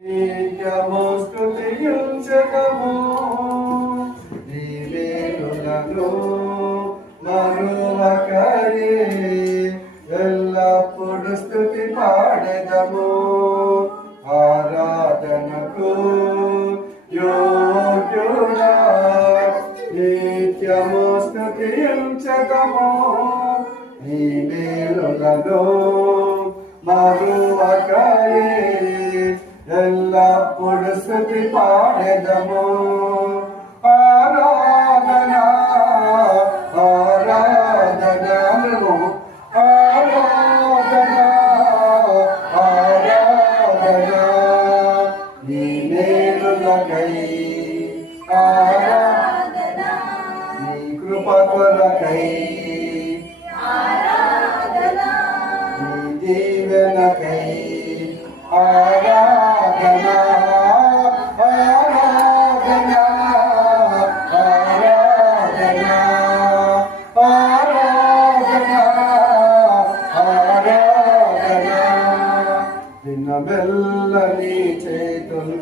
నిత్యము స్తుతించదము నీ వేలులను మరువకయే ఎల్లప్పుడు స్తుతి పాడెదము ఆరాధనకు యోగ్యుడా నిత్యము స్తుతించదము నీ వేలులను మరువకయే ఎల్లప్పుడు స్తుతి పాడెదము ఆరాధన ఆరాధనను ఆరాధన ఆరాధన నీ మేలులకై ఆరాధన నీ కృప కొరకై ఆరాధన నీ దీవెనకై ఆరాధన ఆరాధన ఆరాధన ఆరాధన ఆరాధన దినమెల్ల నీ చేతులు